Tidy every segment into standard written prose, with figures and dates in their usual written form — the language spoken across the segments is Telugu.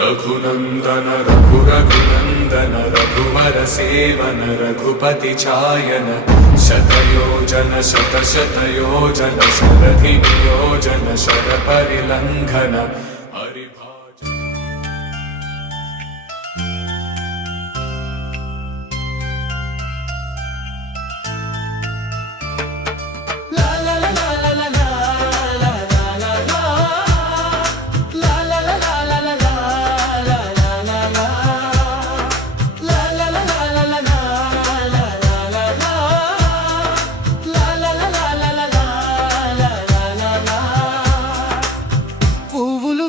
रघुनंदन रघुरघुनंदन रघुवर सेवन रघुपति चायन शतयोजन शतशतयोजन शरधि नियोजन शरपरिलंघन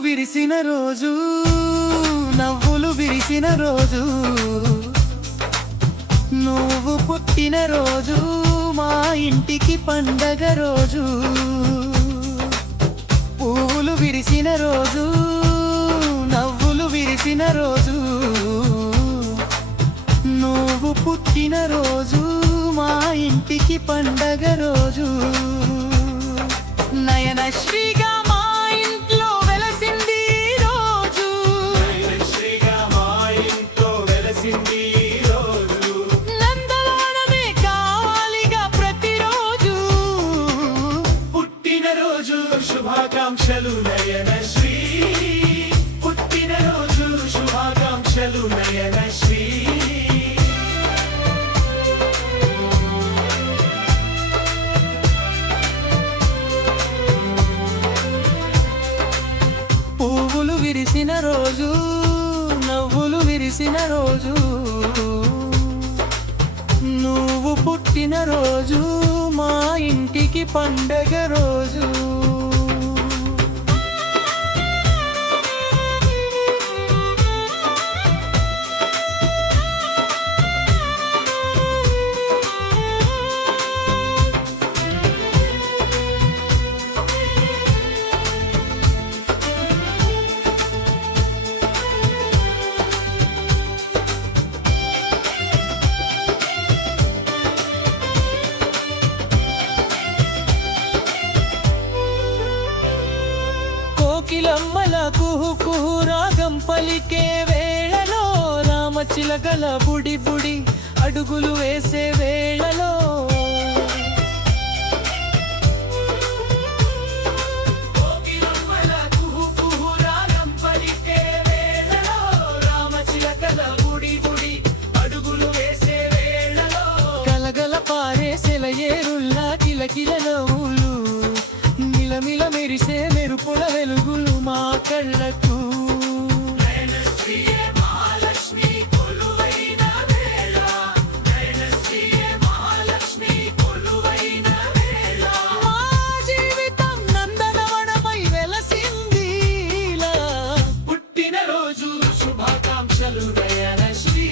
విరిసిన రోజు నవ్వులు విరిసిన రోజు నువ్వు పుట్టిన రోజు మా ఇంటికి పండగ రోజు పువ్వులు విరిసిన రోజు నవ్వులు విరిసిన రోజు నువ్వు పుట్టిన రోజు మా ఇంటికి పండగ రోజు నయన శ్రీగా శుభాకాంక్షలు నయనశ్రీ పుట్టినరోజు శుభాకాంక్షలు నయనశ్రీ పువ్వులు విరిసిన రోజు నవ్వులు విరిసిన రోజు నువ్వు పుట్టిన రోజు మా ఇంటికి పండగ రోజు కోకిలమ్మల కుహు కుహు రాగం పలికే వేళలో రామచిలకల బుడి బుడి అడుగులు వేసే వేళలో కోకిలమ్మల కుహు కుహు రాగం పలికే వేళలో రామచిలకల బుడి బుడి అడుగులు వేసే వేళలో కలగల పారే సెలయేరుల్లా కిలకిల నవ్వులు మిలమిల మెరిసే మెరుపుల వెలుగులు మా కళ్ళకు జీవితం నందనవనమై వెలసింది పుట్టినరోజు శుభాకాంక్షలు నయనశ్రీ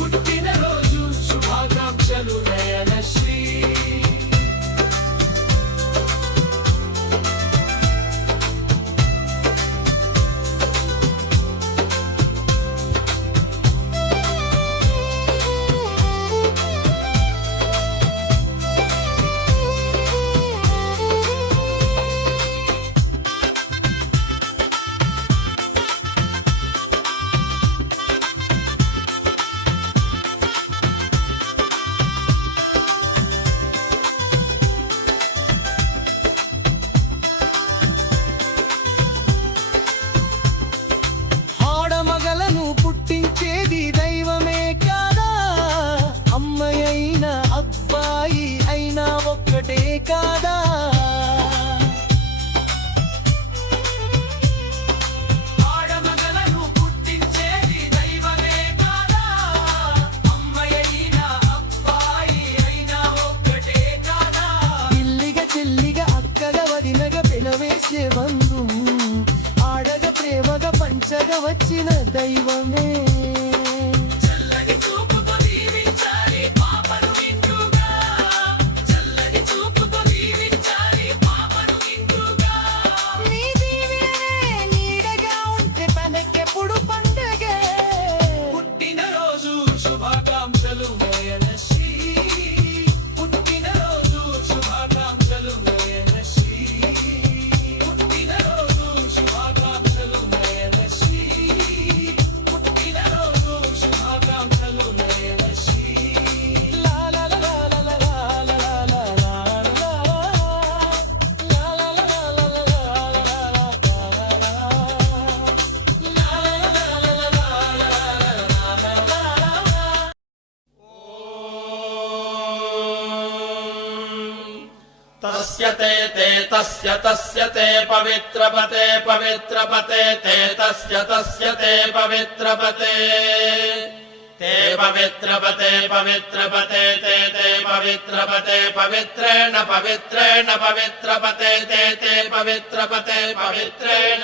పుట్టినరోజు శుభాకాంక్షలు నయనశ్రీ పుట్టించేది దైవమే కాదా అమ్మాయైనా అబ్బాయి అయినా ఒక్కటే కాదా ఆడమగలను పుట్టించేది దైవమే కాదా అమ్మాయైనా అబ్బాయి అయినా ఒక్కటే కాదా ఇల్లిగా చెల్లిగా అక్కగా వదినగా పిలవేసే బంధు ఆడగ ప్రేమగా పంచగా వచ్చిన దైవమే చల్లని చూపుతో దీవించాలి పాపను నిండుగా చల్లని చూపుతో దీవించాలి పాపను నిండుగా నీ దీవెనే నీడగా ఉంటే మనకెప్పుడు పండగే పుట్టినరోజు శుభాకాంక్షలు నయనశ్రీ పుట్టినరోజు శుభాకాంక్షలు నయనశ్రీ పుట్టినరోజు శుభాకాంక్షలు నయనశ్రీ तस्य ते तस्य ते पवित्रपते पवित्रपते ते तस्य ते पवित्रपते ते पवित्रपते पवित्रपते ते पवित्रपते पवित्रेण पवित्रेण पवित्रपते ते पवित्रपते पवित्रेण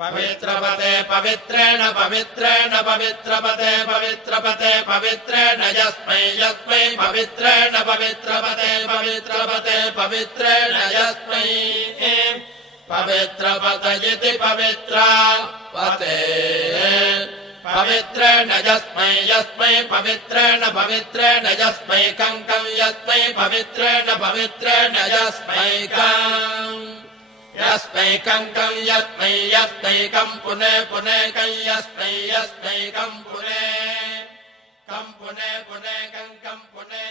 पवित्रपते पवित्रेण पवित्रेण पवित्रपते पवित्रपते पवित्रेण यस्मै यस्मै पवित्रेण पवित्रपते पवित्रपते पवित्रेण यस्मै पवित्रपतयिति पवित्रपते पवित्रेण यस्मै यस्मै पवित्रेण पवित्रेण यस्मै कं यस्मै पवित्रेण पवित्रेण यस्मै यस्मै कं यस्मै यस्मै पुने पुने कं यस्मै यस्मै कं पुने पुने कं पुने